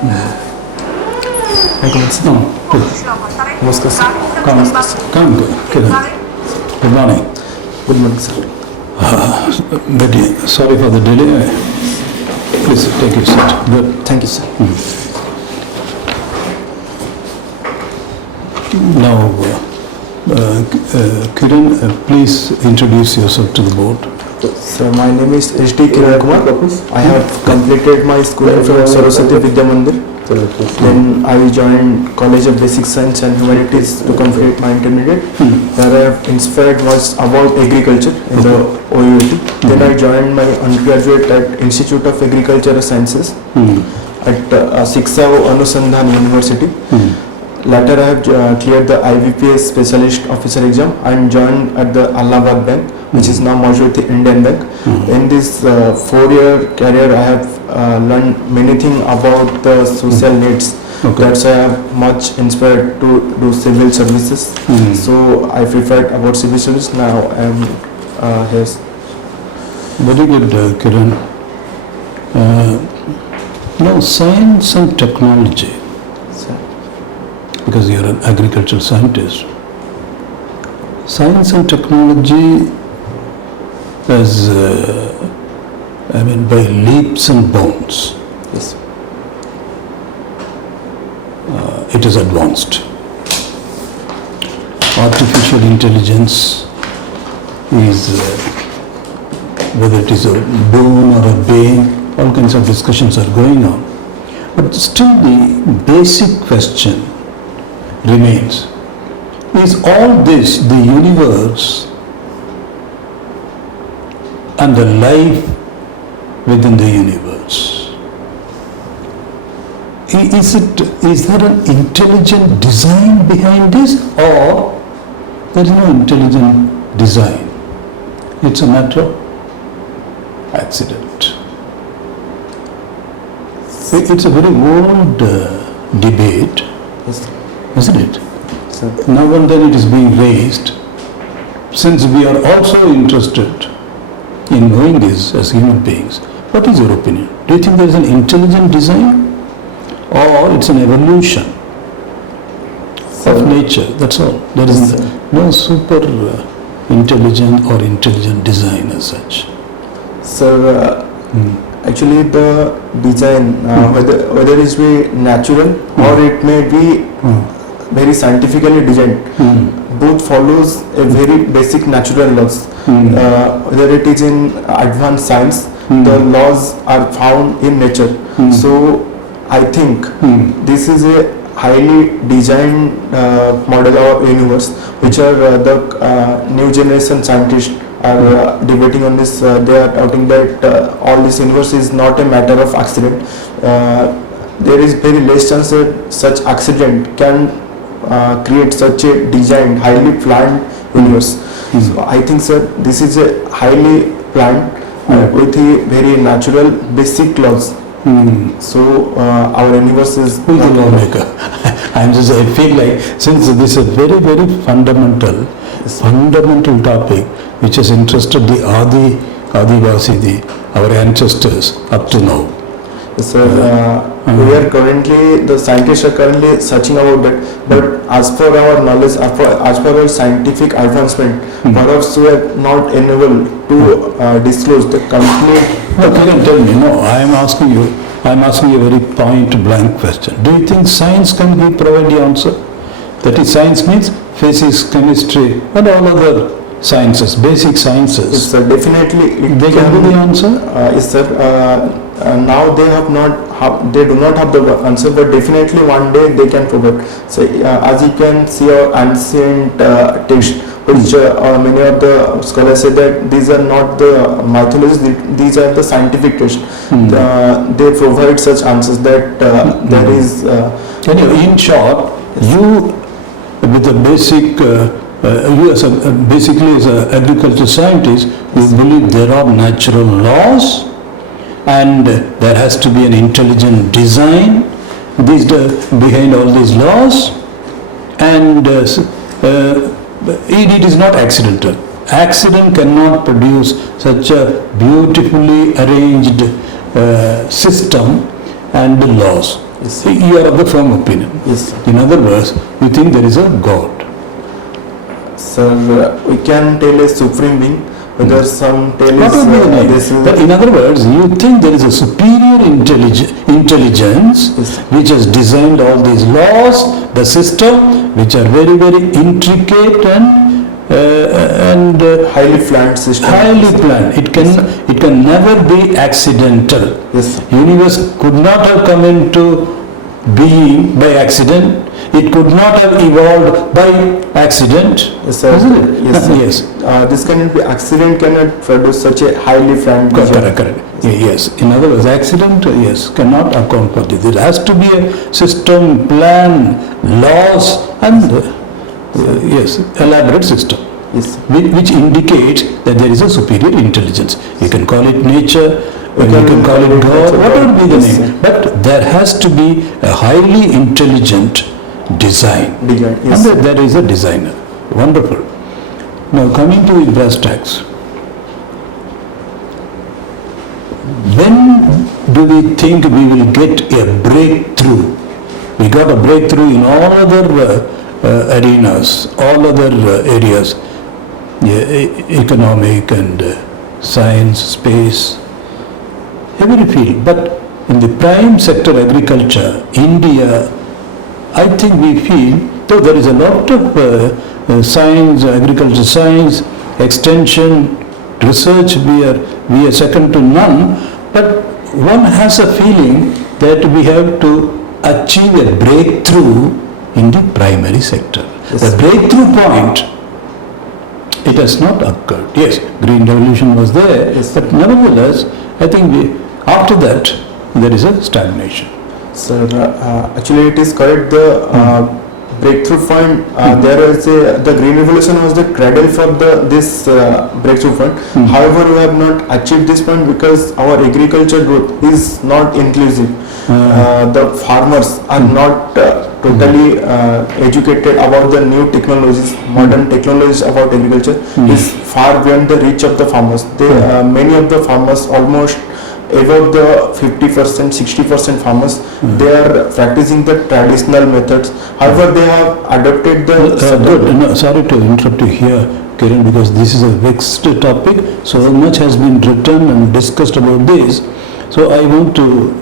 I can sit down. Namaskar, sir. Come, Kiran. Good morning. Good morning, sir. Sorry for the delay. Please take your seat. Good. Thank you, sir. Now, Kiran, please introduce yourself to the board. So my name is HD Kiran Kumar. I have completed my schooling from Saraswati Vidya Mandir. Then I joined College of Basic Science and Humanities to complete my intermediate. Where I have inspired was about agriculture in the OUT. Then I joined my undergraduate at Institute of Agricultural Sciences at Shiksha Anusandhan University. Later I have cleared the IBPS Specialist Officer exam and joined at the Allahabad Bank, which is now merged with the Indian Bank. In this 4-year career, I have learned many things about the social needs. Okay. That's why I am much inspired to do civil services. So I preferred about civil service. Now I am here. Very good, Kiran. Now, science and technology, because you are an agricultural scientist. Science and technology is, by leaps and bounds, Yes. it is advanced. Artificial intelligence is, whether it is a boon or a bane, all kinds of discussions are going on. But still the basic question remains, is all this, the universe and the life within the universe, is there an intelligent design behind this, or there is no intelligent design? It's a matter of accident. It's a very old debate, Yes. isn't it? Sir. Now and then it is being raised. Since we are also interested in knowing this as human beings, what is your opinion? Do you think there is an intelligent design, or it's an evolution of nature? That's all. There is no super intelligent or intelligent design as such. Sir, actually the design, whether it be natural or it may be very scientifically designed, both follows a very basic natural laws. Whether it is in advanced science, the laws are found in nature. So I think this is a highly designed model of universe, which are the new generation scientists are debating on this. They are doubting that all this universe is not a matter of accident. There is very less chance that such accident can create such a designed, highly planned universe. So I think, sir, this is a highly planned with a very natural basic laws. So our universe is. Who is the lawmaker? I feel like, since this is a very, very fundamental topic which has interested the Adivasi, our ancestors up to now. Sir, we are currently, the scientists are currently searching about that, but as per our knowledge, as per our scientific advancement, perhaps we are not enabled to disclose the complete. No, Kiran, tell me. No, I am asking you a very point blank question. Do you think science can provide the answer? That is, science means physics, chemistry, and all other sciences, basic sciences. Yes, sir, definitely They can do the answer? Yes, sir. Now they do not have the answer, but definitely one day they can provide. So as you can see, our ancient text, which many of the scholars say that these are not the mythologies, these are the scientific texts. They provide such answers that there is. Anyway, in short, you with the basic, you as basically as an agricultural scientist, you believe there are natural laws, and there has to be an intelligent design behind all these laws, and it is not accidental. Accident cannot produce such a beautifully arranged system and laws. Yes, So you are of the firm opinion. yes, sir. In other words, you think there is a God. Sir, we can tell a supreme being, whether some tell What is would be the name? this is But in other words, you think there is a superior intelligence Yes. which has designed all these laws, the system, which are very, very intricate and highly planned system. highly planned. It can never be accidental. Yes, sir. Universe could not have come into being by accident. It could not have evolved by accident. Yes, sir. Isn't it? Yes, sir. Yes. This cannot be accident, cannot produce such a highly planned vision. Correct. Yes. In other words, accident, yes, cannot account for this. There has to be a system, plan, laws, and yes, elaborate system, Yes, sir. which indicates that there is a superior intelligence. You can call it nature, you can call it God, whatever be the Yes, name. sir. But there has to be a highly intelligent design. Design. Yes, And sir. there is a designer. Wonderful. Now coming to brass tacks. When do we think we will get a breakthrough? We got a breakthrough in all other arenas, all other areas, economic and science, space, every field. But in the prime sector, agriculture, India, I think we feel, though there is a lot of science, agriculture science, extension, research, we are second to none, but one has a feeling that we have to achieve a breakthrough in the primary sector. Yes. The breakthrough point, it has not occurred. Yes, Green Revolution was there, Yes. but nevertheless, I think after that, there is a stagnation. Sir, actually it is correct. The breakthrough point, there is the Green Revolution was the cradle for this breakthrough point. However, we have not achieved this point because our agriculture growth is not inclusive. The farmers are not totally educated about the new technologies, modern technologies about agriculture is far beyond the reach of the farmers. They, many of the farmers, almost above the 50%, 60% farmers, they are practicing the traditional methods. However, they have adopted the Good. No, sorry to interrupt you here, Kiran, because this is a vexed topic. So much has been written and discussed about this. So I want to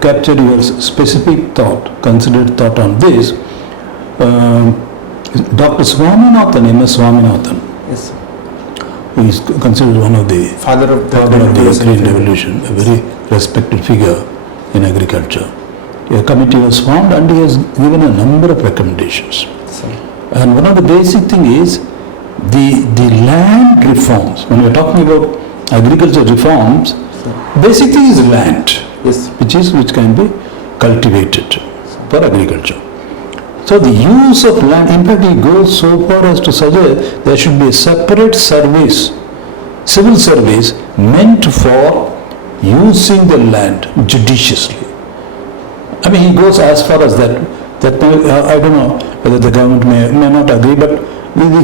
capture your specific thought, considered thought on this. Dr. Swaminathan, M.S. Swaminathan, yes, who is considered one of the father of the Green Revolution, a very respected figure in agriculture. A committee was formed and he has given a number of recommendations. Sir. And one of the basic thing is the land reforms. When we are talking about agriculture reforms, basic thing is land, Yes, which can be cultivated for agriculture. So the use of land, in fact, he goes so far as to suggest there should be a separate service, civil service meant for using the land judiciously. I mean, he goes as far as that I don't know whether the government may not agree, but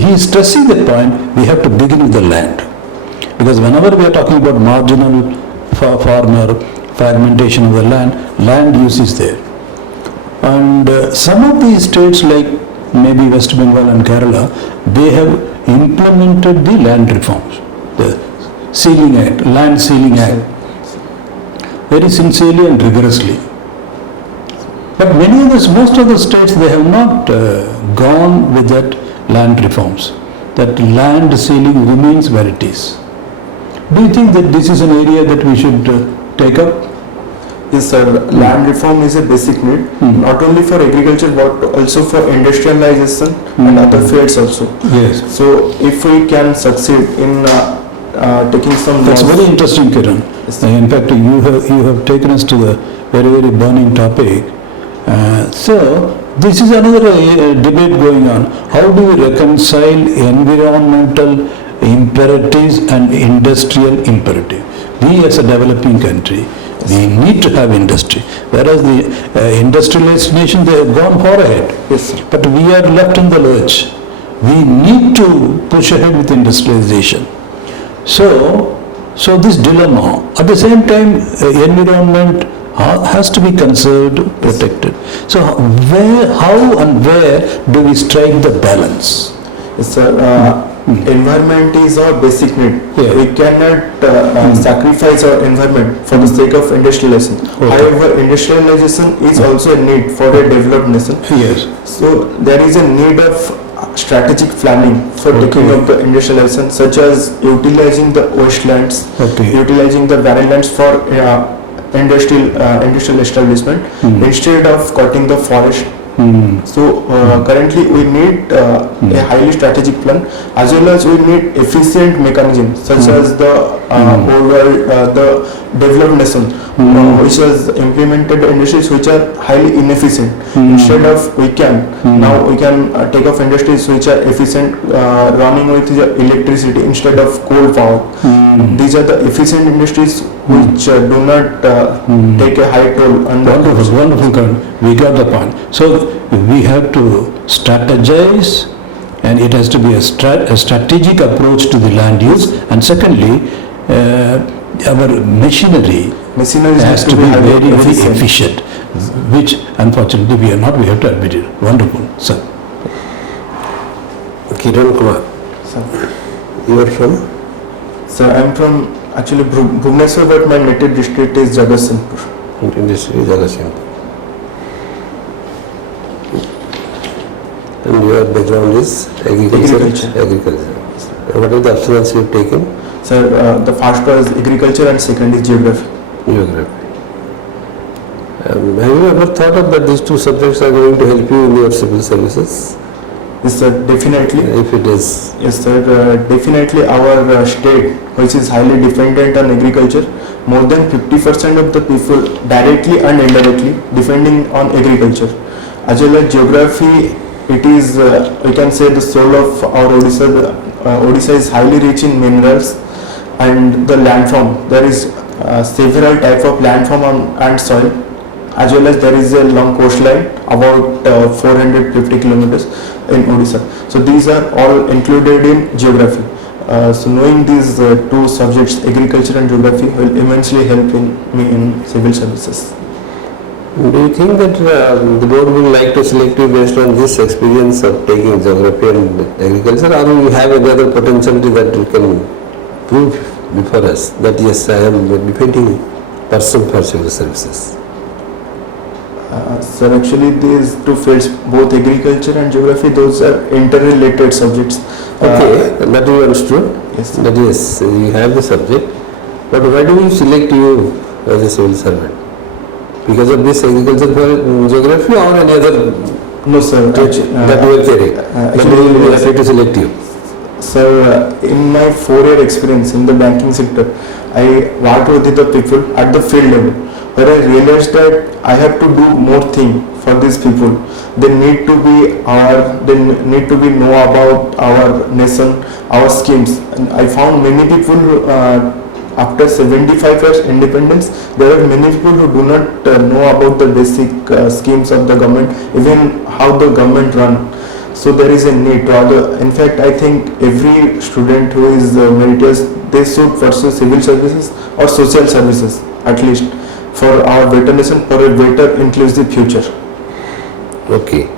he is stressing that point. We have to begin with the land, because whenever we are talking about marginal farmer, fragmentation of the land use is there. And some of these states, like maybe West Bengal and Kerala, they have implemented the land reforms, the Sealing Act, Land Sealing Act, very sincerely and rigorously. But most of the states, they have not gone with that land reforms. That land sealing remains where it is. Do you think that this is an area that we should take up? yes, sir. Land reform is a basic need, not only for agriculture but also for industrialization and other fields also. Yes. So, if we can succeed in taking some That's laws- very interesting, Kiran. Yes. In fact, you have taken us to the very, very burning topic. So, this is another debate going on. How do we reconcile environmental imperatives and industrial imperative? We as a developing country, we need to have industry. Whereas the industrialized nation, they have gone far ahead. Yes, sir. But we are left in the lurch. We need to push ahead with industrialization. So this dilemma, at the same time, environment has to be conserved, protected. So how and where do we strike the balance? Yes, sir. Environment is our basic need. Yeah. We cannot sacrifice our environment for the sake of industrialization. Okay. However, industrialization is also a need for a developed nation. Yes. So there is a need of strategic planning for taking up the industrialization, such as utilizing the wastelands, utilizing the barren lands for industrial establishment instead of cutting the forest. So currently we need a highly strategic plan, as well as we need efficient mechanisms such as the overall the developed nation which has implemented industries which are highly inefficient. Instead of we can take off industries which are efficient, running with the electricity instead of coal power. These are the efficient industries which do not take a high toll. Wonderful, Kiran. We got the point. So we have to strategize, and it has to be a strategic approach to the land use. And secondly, our machinery has to be very efficient, which unfortunately we are not. We have to admit it. Wonderful, sir. Kiran, Kumar. Sir. You are from? Sir, I am from actually Bhubaneswar, but my native district is Jagatsinghpur. Industry Jagatsinghpur. And your background is agriculture. What are the options you have taken? Sir, the first was agriculture and second is geography. Geography. Have you ever thought of that these two subjects are going to help you in your civil services? Yes, sir, definitely. If it is. Yes, sir, definitely our state, which is highly dependent on agriculture, more than 50% of the people directly and indirectly depending on agriculture. As well as geography, it is, we can say, the soul of our Odisha. Odisha is highly rich in minerals and the landform. There is several types of landform and soil, as well as there is a long coastline about 450 kilometers in Odisha. So these are all included in geography. So knowing these two subjects, agriculture and geography, will immensely help me in civil services. Do you think that the board would like to select you based on this experience of taking geography and agriculture, or you have any other potentiality that you can prove before us that yes, I am a befitting person for civil services? Sir, actually these two fields, both agriculture and geography, those are interrelated subjects. Okay, that you understood. Yes, sir. That yes, you have the subject, but why do we select you as a civil servant? Because of this agriculture for geography or any other? No, sir. that you are carrying. That we are happy to select you. Sir, in my 4-year experience in the banking sector, I worked with the people at the field level, where I realized that I have to do more thing for these people. They need to be know about our nation, our schemes. And I found many people after 75 years independence, there are many people who do not know about the basic schemes of the government, even how the government run. So there is a need to in fact, I think every student who is meritorious, they should pursue civil services or social services, at least for our better nation, for a better inclusive future. Okay.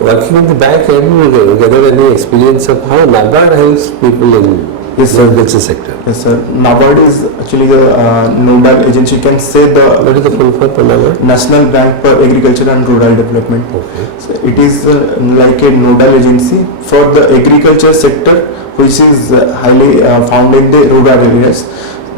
Working in the bank, have you gathered any experience of how NABARD helps people in Yes, the sir. agriculture sector? Yes, sir. NABARD is actually the nodal agency. You can say What the is the full form for NABARD? National Bank for Agriculture and Rural Development. Okay. So it is like a nodal agency for the agriculture sector, which is highly found in the rural areas.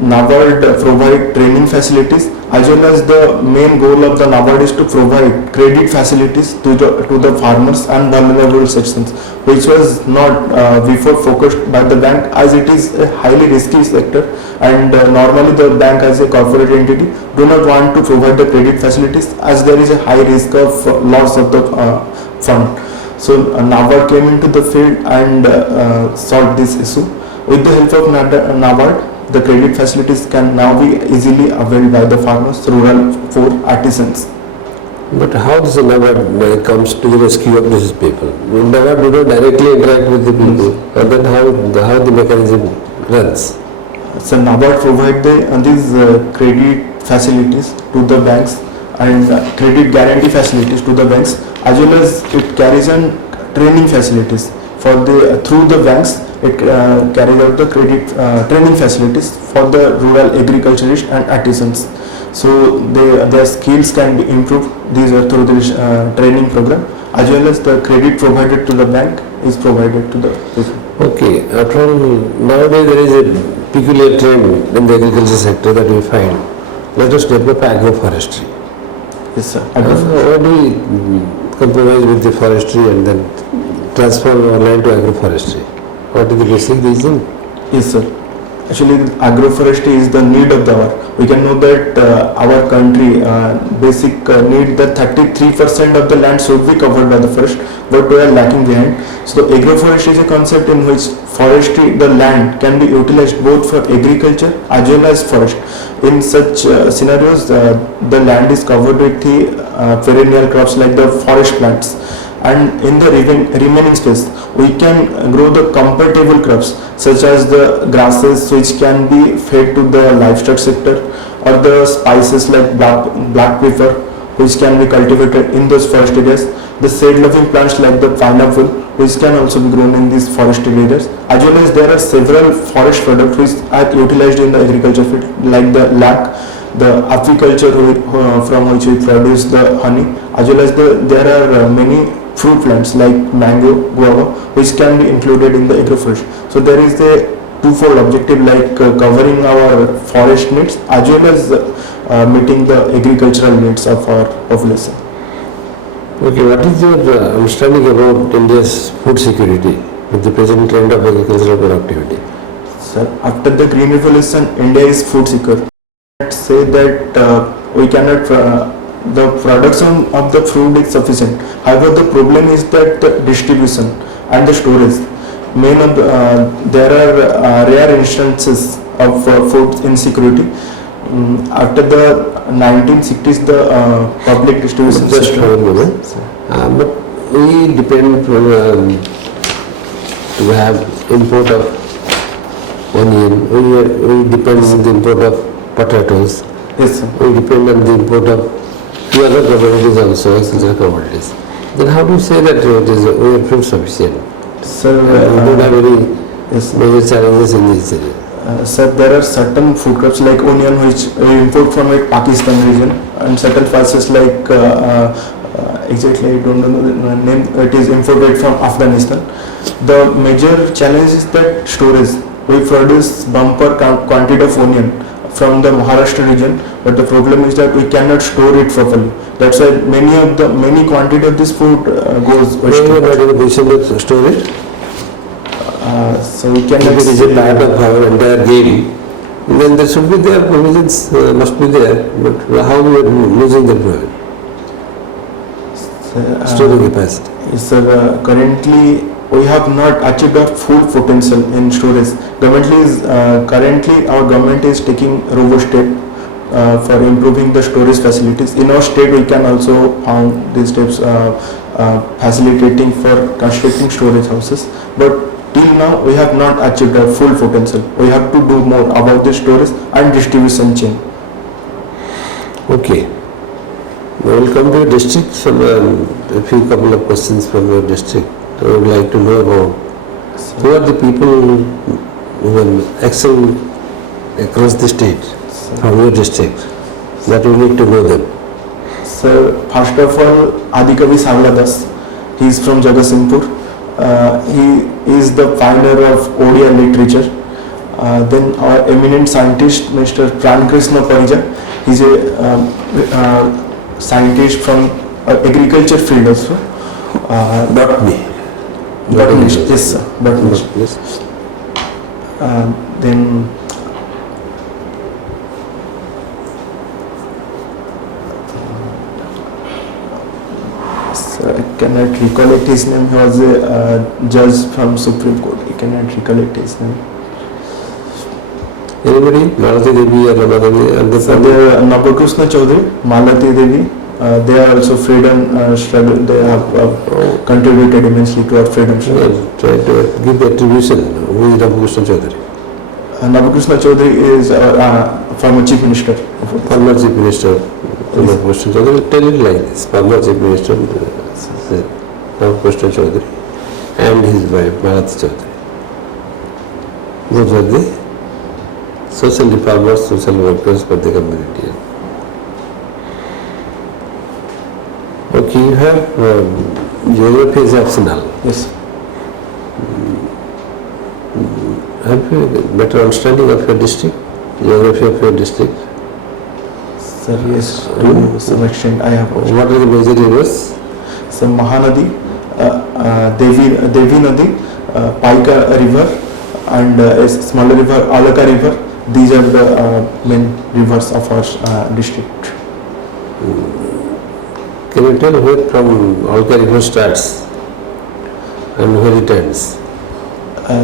NABARD provide training facilities, as well as the main goal of the NABARD is to provide credit facilities to the farmers and vulnerable sections, which was not before focused by the bank, as it is a highly risky sector, and normally the bank as a corporate entity do not want to provide the credit facilities, as there is a high risk of loss of the fund. So NABARD came into the field and solved this issue. With the help of NABARD, the credit facilities can now be easily availed by the farmers, rural poor artisans. But how does the NABARD comes to the rescue of these people? NABARD do not directly interact with the people, and then how the mechanism runs? So NABARD provide these credit facilities to the banks and credit guarantee facilities to the banks, as well as it carries on training facilities for the through the banks. It carries out the credit training facilities for the rural agriculturists and artisans. So their skills can be improved. These are through this training program, as well as the credit provided to the bank is provided to the people. Okay, after all, nowadays there is a peculiar trend in the agriculture sector that we find. Let us develop agroforestry. Yes, sir. Why do we compromise with the forestry and then transform our land to agroforestry? What is the basic reason? Yes, sir. Actually, agroforestry is the need of the hour. We can know that our country basic need that 33% of the land should be covered by the forest, but we are lacking behind. So agroforestry is a concept in which forestry, the land can be utilized both for agriculture as well as forest. In such scenarios, the land is covered with the perennial crops like the forest plants, and in the remaining space we can grow the compatible crops such as the grasses which can be fed to the livestock sector, or the spices like black pepper which can be cultivated in those forest areas, the shade loving plants like the pineapple which can also be grown in these forested areas, as well as there are several forest products which are utilized in the agriculture field like the lac, the apiculture from which we produce the honey, as well as there are many fruit plants like mango, guava which can be included in the agroforestry. So there is a twofold objective like covering our forest needs as well as meeting the agricultural needs of our population. Okay, what is your understanding about India's food security with the present trend of agricultural productivity? Sir, after the Green Revolution, India is food secure. Let's say that we cannot, the production of the food is sufficient. However, the problem is that the distribution and the storage. There are rare instances of food insecurity. After the 1960s, the public distribution Just system. for a moment. But we depend on to have import of onion, we depend on the import of potatoes, Yes, sir. we depend on the import of few other commodities also, agricultural commodities. Then how do you say that we are food sufficient? Sir, We don't have any yes, major challenges in this area. sir, there are certain food crops like onion which we import from a Pakistan region, and certain spices like exactly I don't know the name. It is imported from Afghanistan. The major challenge is that storage. We produce bumper quantity of onion from the Maharashtra region, but the problem is that we cannot store it properly. That's why many quantity of this food goes We are not wasted. in a position to store it. So we cannot. If it is a part of our entire game, then there should be there, provisions must be there, but how we are losing the provision? Storage capacity. Yes, sir. Currently, we have not achieved our full potential in storage. Currently, our government is taking robust step for improving the storage facilities. In our state, we can also found these steps facilitating for constructing storage houses. But till now, we have not achieved our full potential. We have to do more about the storage and distribution chain. Okay. We will come to your district. Some a few couple of questions from your district. I would like to know about who are the people who will excel across the state from your district. That we need to know them. Sir, first of all, Adikavi Savladas. He is from Jagatsinghpur. He is the pioneer of Odia literature. Then our eminent scientist, Mr. Prankrishna Parija. He is a scientist from agriculture field also. Botany. Botanist, yes sir, botanist. Yes. Then sir, I cannot recollect his name. He was a judge from Supreme Court. I cannot recollect his name. Anybody? Malati Devi or Ramadevi and the So family? there are Navakrishna Chaudhary, Malati Devi. They are also freedom struggle. They have contributed immensely to our freedom struggle. Well, try to give the attribution. Who is Ramakrishna Chaudhary? Navakrishna Chaudhary is former Chief Minister. of Odisha. Former Chief Minister, Navakrishna Chaudhary, tell it like this, former Chief Minister, Navakrishna Chaudhary, and his wife, Bharat Chaudhary. Those were the social reformers, social workers for the community. Okay, you have geography is optional. Yes. Have you a better understanding of your district, geography of your district? Sir, yes, to some extent I have. What are the major rivers? So Mahanadi, Devi Nadi, Paika River, and a smaller river, Alaka River. These are the main rivers of our district. Can you tell where from Alka River starts and where it ends?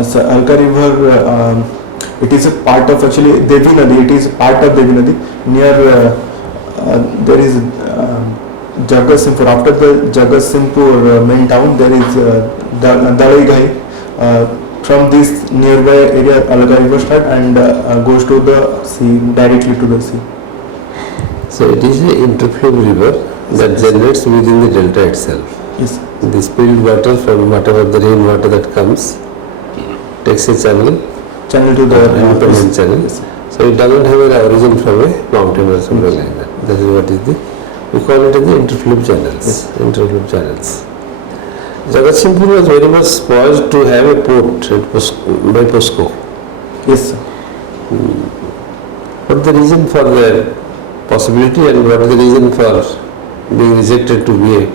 So Alka River, it is a part of actually Devi Nadi. It is a part of Devi Nadi. Near there is Jagatsinghpur. After the Jagatsinghpur main town, there is Dalaigai. From this nearby area, Alka River starts and goes to the sea, directly to the sea. So it is a interflow river that generates within the delta itself. Yes. The spilled water from whatever the rainwater that comes takes a channel Channel to the independent channel. So it doesn't have an origin from a mountain or something like that. That is what is the, we call it as the interflow channels. Yes. Interflow channels. Jagatsinghpur was very much poised to have a port by POSCO. Yes, sir. What is the reason for the possibility and what is the reason for being rejected to be a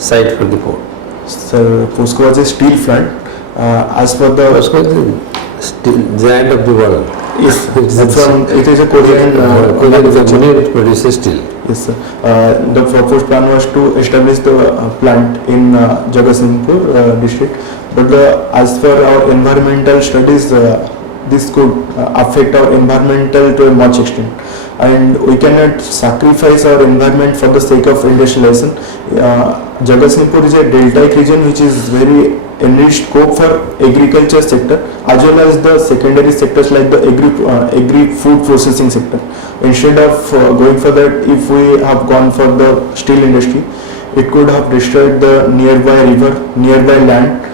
site for the port? Sir, POSCO was a steel plant. As per the POSCO is the steel giant of the world. yes, it is a Korean Korean it produces steel. Yes, sir. The proposed plan was to establish the plant in Jagatsinghpur district, but as per our environmental studies, this could affect our environmental to a much extent, and we cannot sacrifice our environment for the sake of industrialization. Jagatsinghpur is a deltaic region which is very enriched scope for agriculture sector as well as the secondary sectors like the agri food processing sector. Instead of going for that, if we have gone for the steel industry, it could have destroyed the nearby river, nearby land.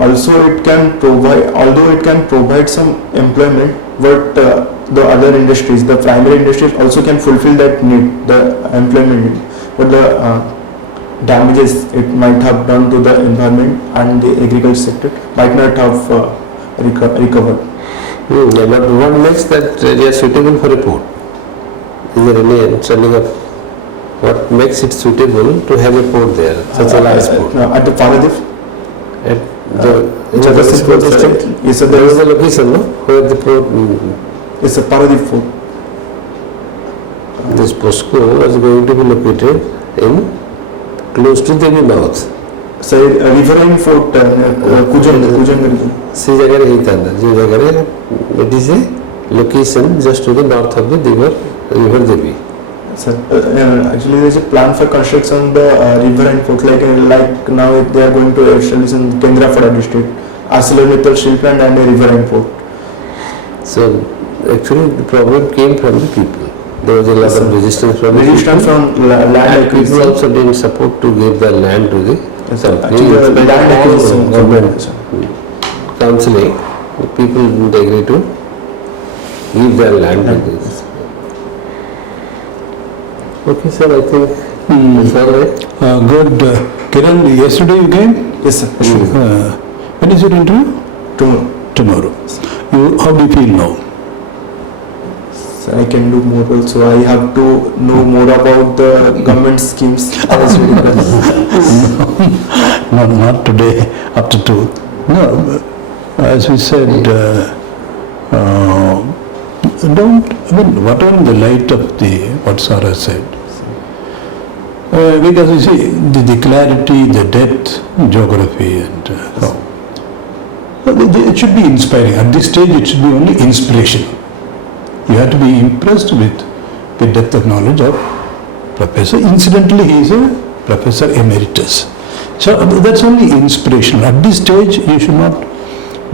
Also it can provide, although it can provide some employment, but the other industries, the primary industries also can fulfill that need, the employment need. But the damages it might have done to the environment and the agriculture sector might not have recovered. But what makes that area suitable for a port? Is there any understanding of what makes it suitable to have a port there, such a large port? At the Paradip, At the Jagatsinghpur district, yes, sir, there is a location, no? Where the port, it's a Paradip fort. this POSCO was going to be located in close to the mouth. So riverine fort, Kujan. See jagare hitanda, je jagare, it is a location just to the north of the river Devi. Sir, actually there is a plan for construction the riverine fort, like now they are going to establish in Kendrapada district, ArcelorMittal steel plant and a riverine fort. So actually the problem came from the people. There was a lot of resistance from the people. Land And people acquisition. also didn't support to give the land to the Yes, sir. company. Actually, the land acquisition Government counseling, people didn't agree to give their land to this. Okay, sir, I think it's all right. Good. Kiran, yesterday you came? Yes, sir. When is your interview? Tomorrow. Tomorrow. How do you feel now? So I can do more also. I have to know more about the government schemes. Not today, after 2. No, as we said, whatever in the light of what Sarah said. Because you see, the clarity, the depth, geography and it should be inspiring. At this stage, it should be only inspirational. You have to be impressed with the depth of knowledge of professor. Incidentally, he is a professor emeritus. So that's only inspirational. At this stage, you should not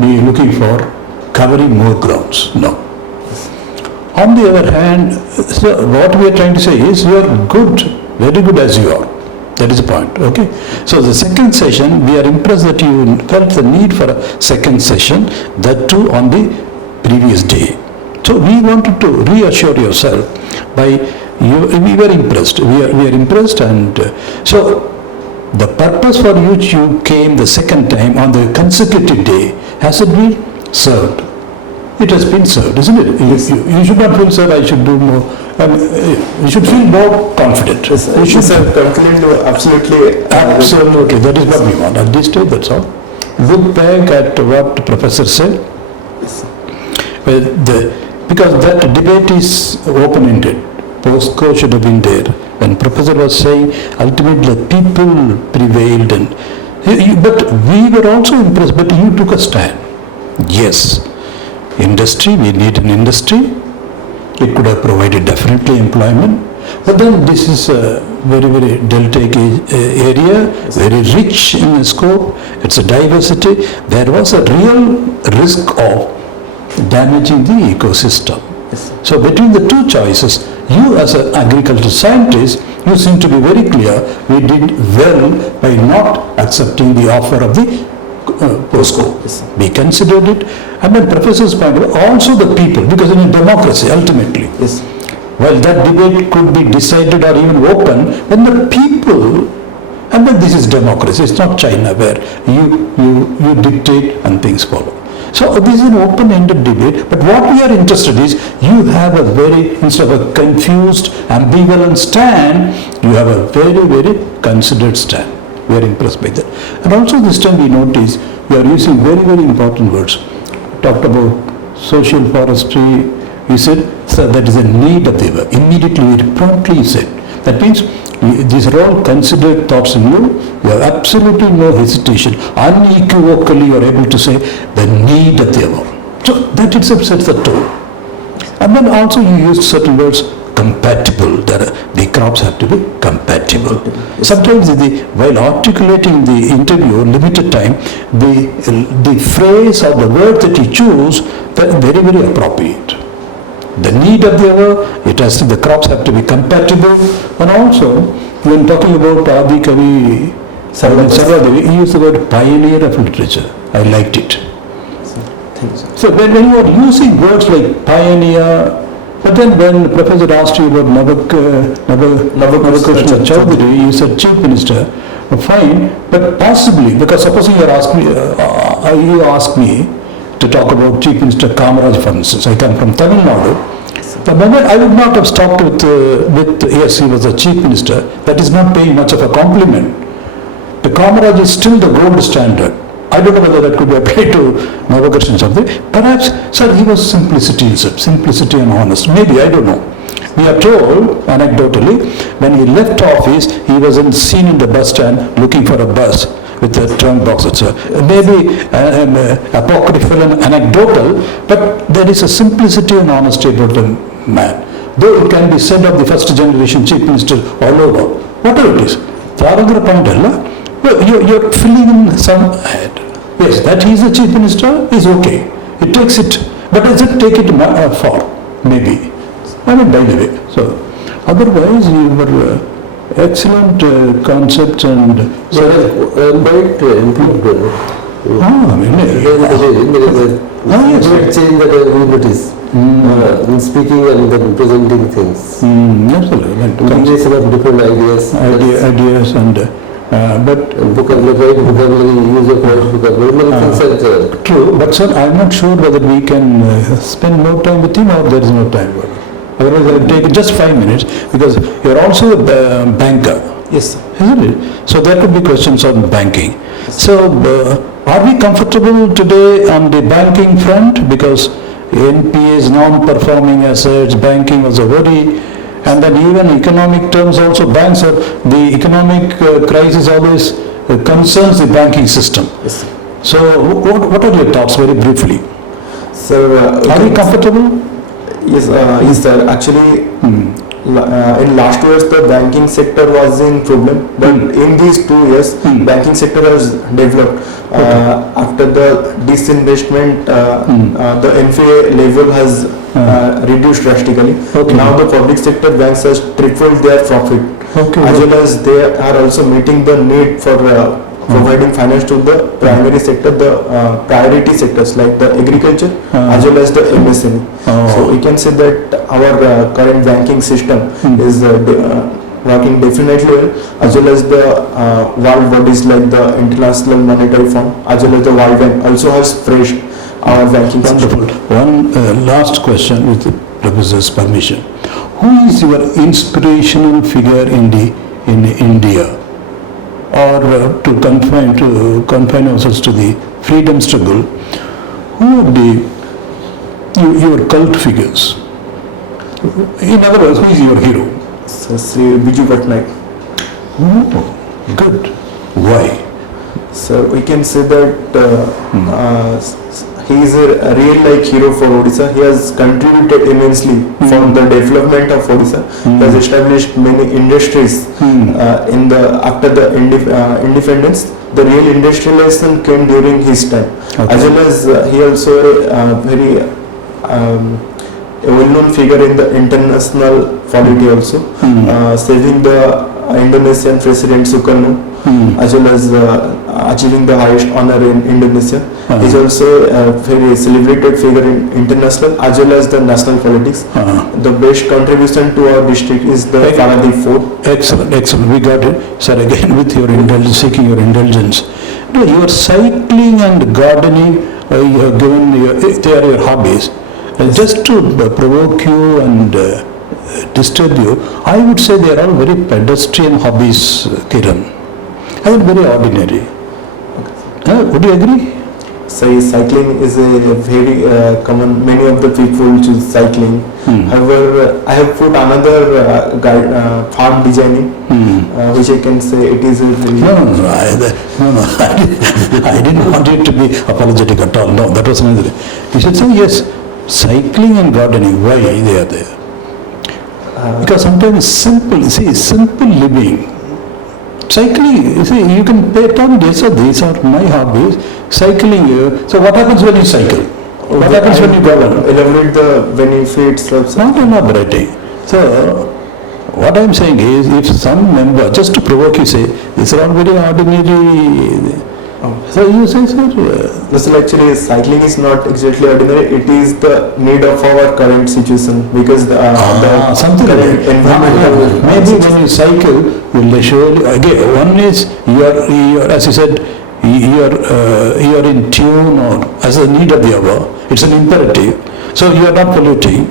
be looking for covering more grounds. No. On the other hand, so what we are trying to say is you are good, very good as you are. That is the point, okay? So the second session, we are impressed that you felt the need for a second session, that too on the previous day. So we wanted to reassure yourself by, we were impressed, we are impressed, and so the purpose for which you came the second time on the consecutive day, has it been served? It has been served, isn't it? You should not feel, sir, I should do more. You should feel more confident. Yes, You should absolutely. Absolutely, that is what we want. At this stage, that's all. Look back at what the professor said. Well, because that debate is open-ended. Postco should have been there. When professor was saying, ultimately people prevailed, and but we were also impressed. But you took a stand. Yes, industry. We need an industry. It could have provided definitely employment. But then this is a very, very deltaic area, very rich in scope. It's a diversity. There was a real risk of damaging the ecosystem. Yes. So between the two choices, you as an agricultural scientist, you seem to be very clear, we did well by not accepting the offer of the POSCO. Yes. We considered it, and then professor's point of view, also the people, because in a democracy ultimately, Yes. while that debate could be decided or even open, when the people, and then this is democracy, it's not China where you dictate and things follow. So this is an open-ended debate, but what we are interested is, you have a very, instead of a confused, ambivalent stand, you have a very, very considered stand. We are impressed by that. And also this time we notice, you are using very, very important words. Talked about social forestry, you said, sir, that is a need of the hour. Immediately, very promptly you said. That means, these are all considered thoughts in you. You have absolutely no hesitation. Unequivocally you are able to say the need of the hour. So that itself sets the tone. And then also you used certain words, compatible, that the crops have to be compatible. Sometimes while articulating the interview, limited time, the phrase or the word that you choose, that is very, very appropriate. The need of the hour, the crops have to be compatible, and also when talking about Adi Kavi Sarvadevi, he used the word pioneer of literature. I liked it. Thanks. So when you are using words like pioneer, but then when Professor asked you about Navakrishna Chaudhary, you said Chief Minister, fine, but possibly, because supposing you ask me to talk about Chief Minister Kamaraj, for instance. I come from Tamil Nadu. The moment I would not have stopped with yes, he was the Chief Minister. That is not paying much of a compliment. The Kamaraj is still the gold standard. I don't know whether that could be applied to Navakrishna Chaudhary. Perhaps, sir, he was simplicity and honest. Maybe, I don't know. We are told, anecdotally, when he left office, he wasn't seen in the bus stand looking for a bus with a trunk box, etc. Maybe apocryphal and anecdotal, but there is a simplicity and honesty about the man. Though it can be said of the first generation Chief Minister all over, whatever it is. Well, you're filling in some head. Yes, that he is the Chief Minister is okay. It takes it, but does it take it far? Maybe. I mean, by the way. So, otherwise you were excellent concepts and... quite improved. I mean... There is a great change that we notice in speaking and then presenting things. Absolutely. Combination of different ideas. Ideas and... but vocabulary, use of vocabulary, many things are true, but sir, I'm not sure whether we can spend more time with him or there is no time. Otherwise, I'll take just 5 minutes because you're also a banker. Yes, sir. Isn't it? So there could be questions on banking. So are we comfortable today on the banking front? Because NPAs, non-performing assets, banking was a worry. And then even economic terms also, banks are, the economic crisis always concerns the banking system. Yes, sir. So what are your thoughts very briefly? Sir, Are we comfortable? Yes, sir. Actually, in last 2 years the banking sector was in problem, but in these 2 years banking sector has developed. After the disinvestment, the NFA level has reduced drastically. Now the public sector banks has tripled their profit, as well as they are also meeting the need for providing finance to the primary sector, the priority sectors like the agriculture as well as the MSME. So we can say that our current banking system is working definitely well, as well as the world bodies like the International Monetary Fund as well as the World Bank also has praised our banking system. Wonderful. One last question with the Professor's permission. Who is your inspirational figure in India? Or to confine ourselves to the freedom struggle, who are your cult figures? In other words, who is your hero? So, Sri Biju Patnaik. Oh, good. Why? So we can say that he is a real like hero for Odisha. He has contributed immensely for the development of Odisha. He has established many industries after the independence. The real industrialization came during his time. As well as he also a very a well-known figure in the international polity also, saving the Indonesian President Sukarno, as well as achieving the highest honor in Indonesia. He is also a very celebrated figure in international as well as the national politics. The best contribution to our district is the Paradip Fort. Excellent, excellent. We got it. Sir, again with your indulgence, seeking your indulgence. No, your cycling and gardening, you have given they are your hobbies. Just to provoke you and disturb you, I would say they are all very pedestrian hobbies, Kiran. I mean, very ordinary. Would you agree? So cycling is a very common. Many of the people choose cycling. However, I have put another farm designing, which I can say it is a very... No. I didn't want you to be apologetic at all. No, that was not it. You should say yes. Cycling and gardening, why they are there? Because sometimes simple living. Cycling, you can pay attention, these are my hobbies. Cycling, so what happens when you cycle? What happens when you govern? Elaborate the benefits of cycling. Not writing. So, what I am saying is, if some member, just to provoke you say, these are all very ordinary. So you say, sir? Listen, actually, cycling is not exactly ordinary. It is the need of our current situation because the current environmental. Maybe when you cycle, you will surely. Again, one is you are as you said, you are in tune or as a need of the hour. It's an imperative. So you are not polluting.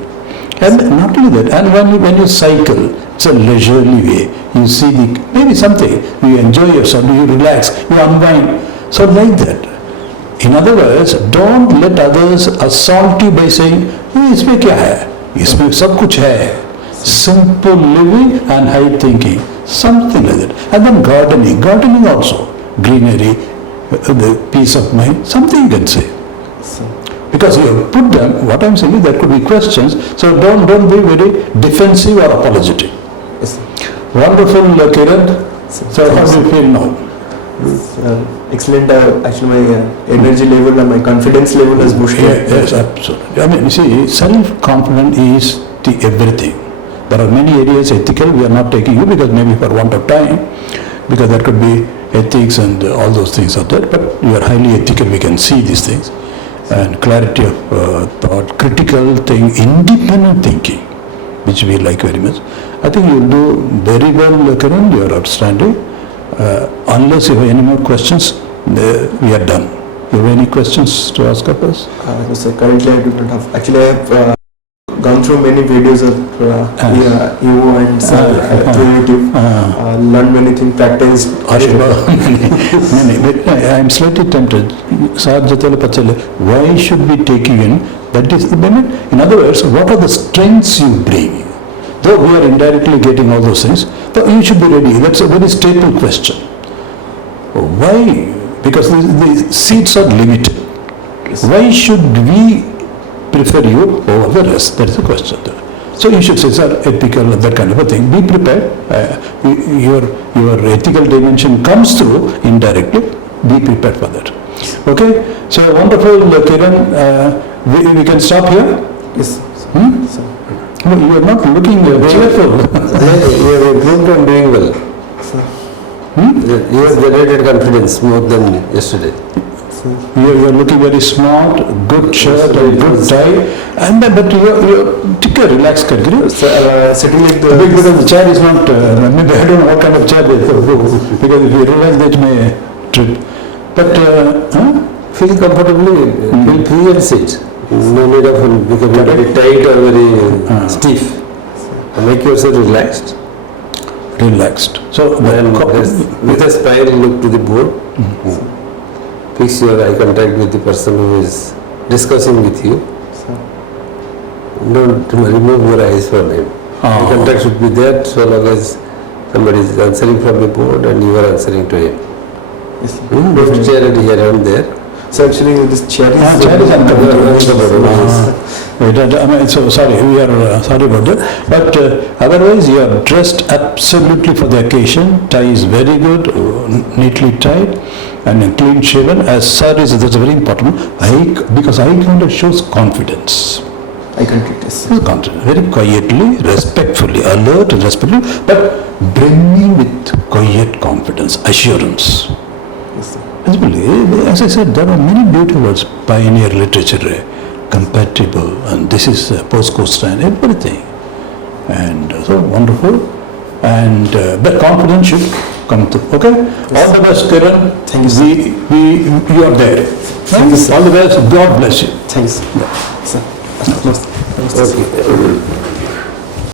And not only that, and when you cycle, it's a leisurely way. You see maybe something, you enjoy yourself, you relax, you unwind. So like that. In other words, don't let others assault you by saying, इसमें क्या है? इसमें सब कुछ है. Simple living and high thinking. Something like that. And then gardening also. Greenery, the peace of mind, something you can say. Because you have put them, what I am saying is there could be questions, so don't be very defensive or apologetic. Yes. Wonderful, Kiran. So how do you feel now? Excellent. Actually, my energy level and my confidence level has boosted. Yes, absolutely. I mean, you see, self-confidence is the everything. There are many areas ethical we are not taking you because maybe for want of time, because there could be ethics and all those things are there, but you are highly ethical, we can see these things. And clarity of thought, critical thing, independent thinking, which we like very much. I think you will do very well, Kiran, you are outstanding. Unless you have any more questions, we are done. You have any questions to ask of us? No, sir, currently I do not have. Actually, I have gone through many videos of you and sir through YouTube. Learned many things, practiced. I am slightly tempted. Why should we take you in? That is the moment. In other words, what are the strengths you bring? Though we are indirectly getting all those things, so you should be ready. That's a very staple question. Why? Because the seats are limited. Why should we prefer you over the rest? That is the question. So you should say, sir, ethical, that kind of a thing. Be prepared. Your ethical dimension comes through indirectly. Be prepared for that. Okay? So wonderful, Kiran. We can stop here? Yes. Sir. No, you are not looking cheerful. You have improved and doing well. You have generated confidence more than yesterday. You are looking very smart, good shirt and good tie. And then, but you take a relaxed cut. Sitting like Because the chair is not, maybe I don't know what kind of chair they have, because if you relax it may trip. But, Feel comfortably, feel free and sit. No need of becoming very tight or very stiff. Make yourself relaxed. relaxed. So, And with a smile look to the board. Fix your eye contact with the person who is discussing with you. Don't remove your eyes from him. Eye contact should be there so long as somebody is answering from the board and you are answering to him. Yes. Don't chair it here and there. So actually this chair is chair is uncomfortable. Uncomfortable. I mean, so sorry, we are sorry about that. But otherwise, you are dressed absolutely for the occasion. Tie is very good, neatly tied, and clean shaven. As sir is, that's very important. Because eye contact shows confidence. I contact, yes. Confident, very quietly, respectfully, alert and respectful, but brimming with quiet confidence, assurance. Yes, sir. As I said, there are many beautiful words, pioneer literature, compatible, and this is post-coastal and everything. And so wonderful. And but confidence should come through. Okay? All the best, Kiran. Thank you, sir. You are there. Thank you, sir. All the best. God bless you. Thanks. Yeah. Sir. Okay.